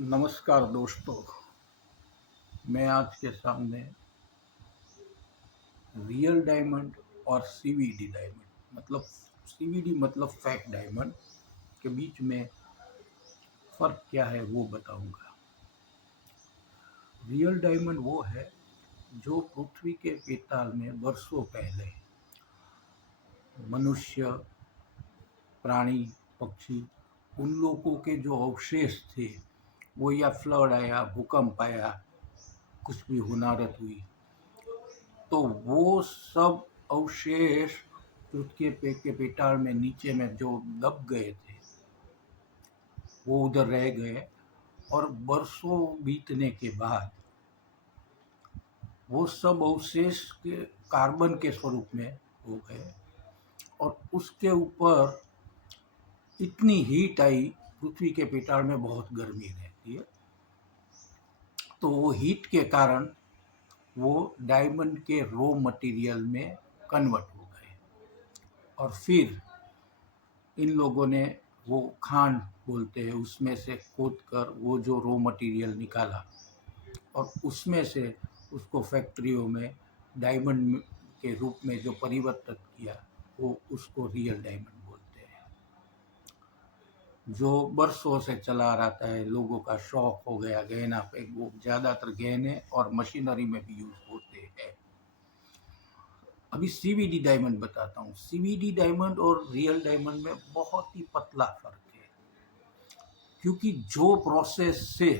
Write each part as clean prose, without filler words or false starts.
नमस्कार दोस्तों। मैं आज के सामने रियल डायमंड और सीवीडी डायमंड मतलब सीवीडी मतलब फैक डायमंड के बीच में फ़र्क क्या है वो बताऊंगा। रियल डायमंड वो है जो पृथ्वी के पेटाल में वर्षों पहले मनुष्य, प्राणी, पक्षी, उन लोगों के जो अवशेष थे वो, या फ्लड आया, भूकंप आया, कुछ भी होनारत हुई, तो वो सब अवशेष पृथ्वी के पेटाल में नीचे में जो दब गए थे वो उधर रह गए, और बरसों बीतने के बाद वो सब अवशेष के कार्बन के स्वरूप में हो गए, और उसके ऊपर इतनी हीट आई, पृथ्वी के पेटाल में बहुत गर्मी रहती है, तो वो हीट के कारण वो डायमंड के रॉ मटेरियल में कन्वर्ट हो गए, और फिर इन लोगों ने वो खान बोलते हैं उसमें से खोद कर वो जो रॉ मटेरियल निकाला, और उसमें से उसको फैक्ट्रियों में डायमंड के रूप में जो परिवर्तित किया, वो उसको रियल डायमंड बोलते हैं। जो बरसों से चला रहता है, लोगों का शौक हो गया गहना पे, वो ज़्यादातर गहने और मशीनरी में भी यूज़ होते हैं। अभी सीवीडी डायमंड बताता हूँ। सीवीडी डायमंड और रियल डायमंड में बहुत ही पतला फर्क है, क्योंकि जो प्रोसेस से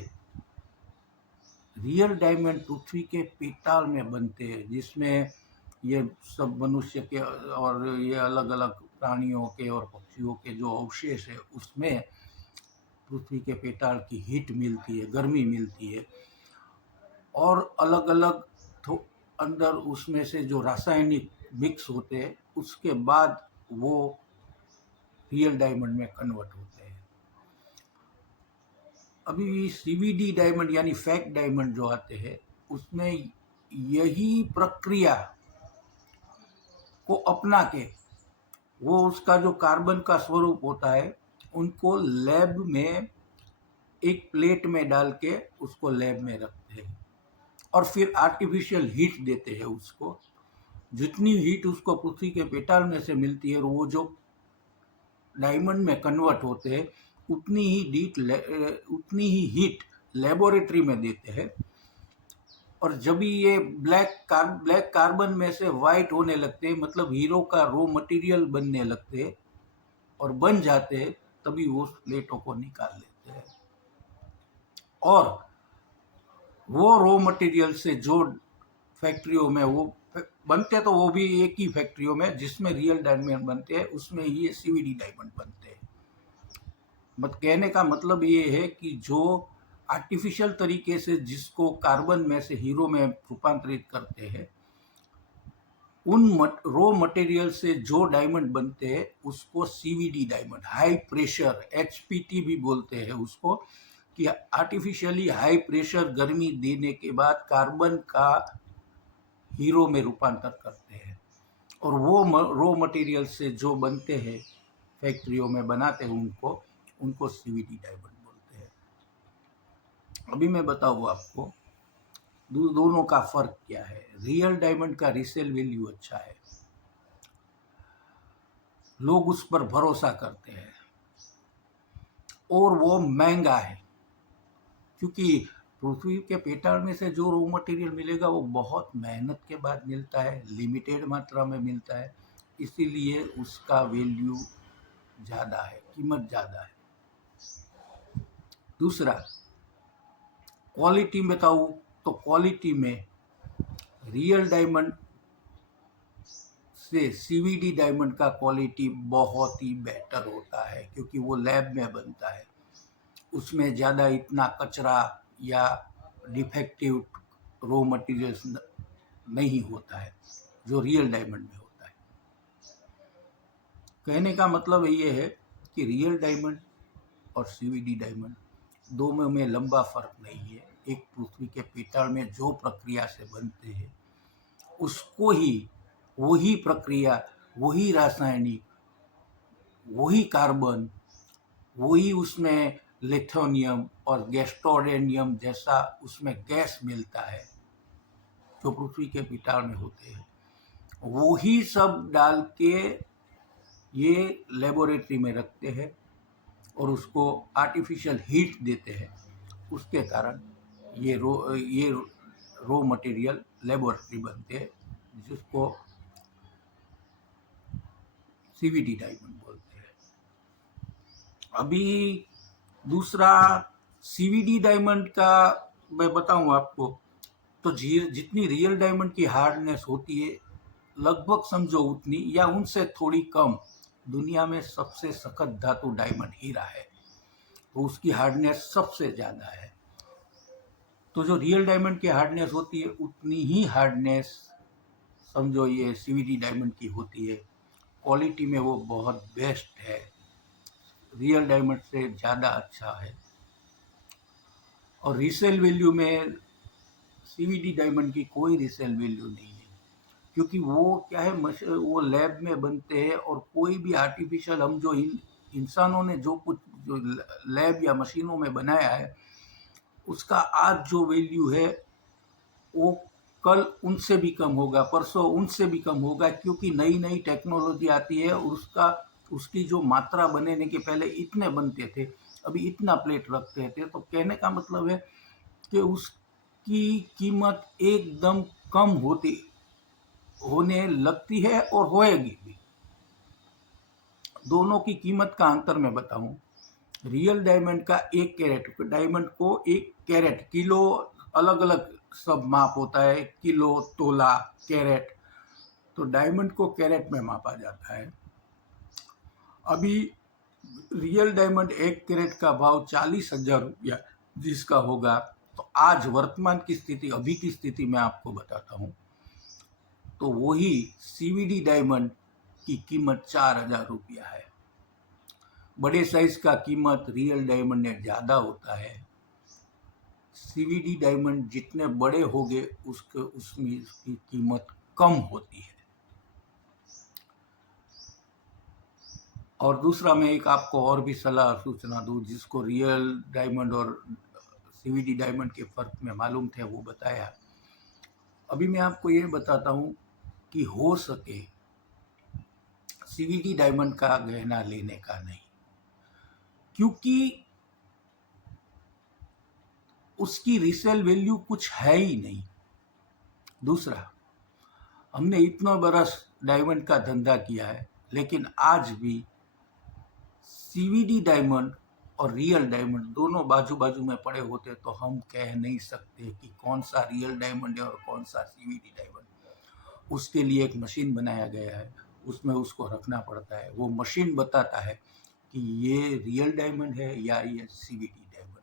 रियल डायमंड पृथ्वी के पेटाल में बनते हैं, जिसमें ये सब मनुष्य के और ये अलग अलग प्राणियों के और पक्षियों के जो अवशेष है, उसमें पृथ्वी के पेटाल की हीट मिलती है, गर्मी मिलती है, और अलग अलग अंदर उसमें से जो रासायनिक मिक्स होते हैं, उसके बाद वो रियल डायमंड में कन्वर्ट होते हैं। अभी सीवीडी डायमंड यानी फैक डायमंड जो आते हैं, उसमें यही प्रक्रिया को अपना के वो उसका जो कार्बन का स्वरूप होता है, उनको लैब में एक प्लेट में डाल के उसको लैब में रखते हैं, और फिर आर्टिफिशियल हीट देते हैं उसको। जितनी हीट उसको पृथ्वी के पेटाल में से मिलती है, वो जो डायमंड में कन्वर्ट होते हैं, उतनी ही हीट लेबोरेटरी में देते हैं, और जब ये ब्लैक कार्बन में से वाइट होने लगते हैं, मतलब हीरो का रॉ मटेरियल बनने लगते हैं और बन जाते हैं, तभी वो प्लेटों को निकाल लेते हैं। और वो रॉ मटेरियल से जो फैक्ट्रियों में वो बनते, तो वो भी एक ही फैक्ट्रियों में जिसमें रियल डायमंड बनते हैं, उसमें ये सीवीडी डायमंड बनते हैं। कहने का मतलब ये है कि जो आर्टिफिशियल तरीके से जिसको कार्बन में से हीरो में रूपांतरित करते हैं, उन रॉ मटेरियल से जो डायमंड बनते हैं, उसको CVD diamond, high pressure, HPT भी बोलते हैं उसको, कि आर्टिफिशियली हाई प्रेशर गर्मी देने के बाद कार्बन का हीरो में रूपांतर करते हैं, और वो रॉ मटेरियल से जो बनते हैं, फैक्ट्रियों में बनाते हैं, उनको सीवीडी डायमंड बोलते हैं। अभी मैं बताऊँ आपको दोनों का फर्क क्या है। रियल डायमंड का रीसेल वैल्यू अच्छा है, लोग उस पर भरोसा करते हैं, और वो महंगा है, क्योंकि पृथ्वी के पेटाल में से जो रॉ मटेरियल मिलेगा वो बहुत मेहनत के बाद मिलता है, लिमिटेड मात्रा में मिलता है, इसीलिए उसका वैल्यू ज़्यादा है, कीमत ज़्यादा है। दूसरा, क्वालिटी बताऊँ तो क्वालिटी में रियल डायमंड से सीवीडी डायमंड का क्वालिटी बहुत ही बेटर होता है, क्योंकि वो लैब में बनता है, उसमें ज़्यादा इतना कचरा या डिफेक्टिव रॉ मटेरियल्स नहीं होता है जो रियल डायमंड में होता है। कहने का मतलब ये है कि रियल डायमंड और सीवीडी डायमंड दोनों में लंबा फर्क नहीं है। एक पृथ्वी के पेटाल में जो प्रक्रिया से बनते हैं, उसको ही वही प्रक्रिया, वही रासायनिक, वही कार्बन, वही उसमें लिथोनियम और गैस्टोरेनियम जैसा उसमें गैस मिलता है जो पृथ्वी के पिटार में होते हैं, वो ही सब डाल के ये लेबोरेटरी में रखते हैं और उसको आर्टिफिशियल हीट देते हैं। उसके कारण ये रो मटेरियल लेबोरेटरी बनते हैं, जिसको सीवीडी डायमंड बोलते हैं। अभी दूसरा सीवीडी डायमंड का मैं बताऊं आपको, तो जितनी रियल डायमंड की हार्डनेस होती है, लगभग समझो उतनी या उनसे थोड़ी कम दुनिया में सबसे सख्त धातु डायमंड हीरा है, तो उसकी हार्डनेस सबसे ज़्यादा है। तो जो रियल डायमंड की हार्डनेस होती है उतनी ही हार्डनेस समझो ये सीवीडी डायमंड की होती है। क्वालिटी में वो बहुत बेस्ट है, रियल डायमंड से ज़्यादा अच्छा है। और रीसेल वैल्यू में सीवीडी डायमंड की कोई रीसेल वैल्यू नहीं है, क्योंकि वो क्या है, वो लैब में बनते हैं और कोई भी आर्टिफिशियल हम जो इंसानों ने जो कुछ जो लैब या मशीनों में बनाया है, उसका आज जो वैल्यू है वो कल उनसे भी कम होगा, परसों उनसे भी कम होगा, क्योंकि नई नई टेक्नोलॉजी आती है और उसकी जो मात्रा बनने के पहले इतने बनते थे, अभी इतना प्लेट रखते थे। तो कहने का मतलब है कि उसकी कीमत एकदम कम होने लगती है और होएगी भी। दोनों की कीमत का अंतर मैं बताऊं, रियल डायमंड का 1 कैरेट डायमंड को 1 कैरेट, किलो अलग अलग सब माप होता है, किलो, तोला, कैरेट, तो डायमंड को कैरेट में मापा जाता है। अभी रियल डायमंड 1 कैरेट का भाव 40,000 रुपया जिसका होगा, तो आज वर्तमान की स्थिति, अभी की स्थिति मैं आपको बताता हूँ, तो वही सीवीडी डायमंड की कीमत 4,000 रुपया है। बड़े साइज का कीमत रियल डायमंड में ज़्यादा होता है। सीवीडी डायमंड जितने बड़े होंगे उसमें उसकी कीमत कम होती है। और दूसरा मैं एक आपको और भी सलाह सूचना दूँ, जिसको रियल डायमंड और सीवीडी डायमंड के फ़र्क में मालूम थे वो बताया। अभी मैं आपको ये बताता हूँ कि हो सके सीवीडी डायमंड का गहना लेने का नहीं, क्योंकि उसकी रीसेल वैल्यू कुछ है ही नहीं। दूसरा, हमने इतना बरस डायमंड का धंधा किया है, लेकिन आज भी सीवीडी डायमंड और रियल डायमंड दोनों बाजू बाजू में पड़े होते तो हम कह नहीं सकते कि कौन सा रियल डायमंड है और कौन सा सीवीडी डायमंड। उसके लिए एक मशीन बनाया गया है, उसमें उसको रखना पड़ता है, वो मशीन बताता है कि ये रियल डायमंड है या ये सीवीडी डायमंड।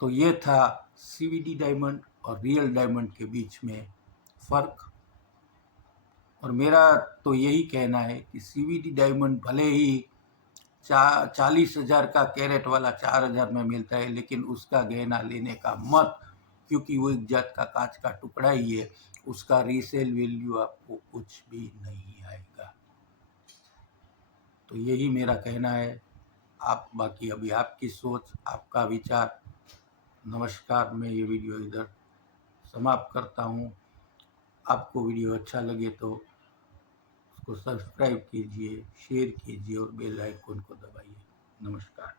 तो ये था सीवीडी डायमंड और रियल डायमंड के बीच में फ़र्क। और मेरा तो यही कहना है कि सीवीडी डायमंड भले ही 40,000 का कैरेट वाला 4,000 में मिलता है, लेकिन उसका गहना लेने का मत, क्योंकि वो एक जात का कांच का टुकड़ा ही है, उसका रीसेल वैल्यू आपको कुछ भी नहीं आएगा। तो यही मेरा कहना है। आप बाकी अभी आपकी सोच, आपका विचार। नमस्कार, मैं ये वीडियो इधर समाप्त करता हूँ। आपको वीडियो अच्छा लगे तो उसको सब्सक्राइब कीजिए, शेयर कीजिए और बेल आइकन को दबाइए। नमस्कार।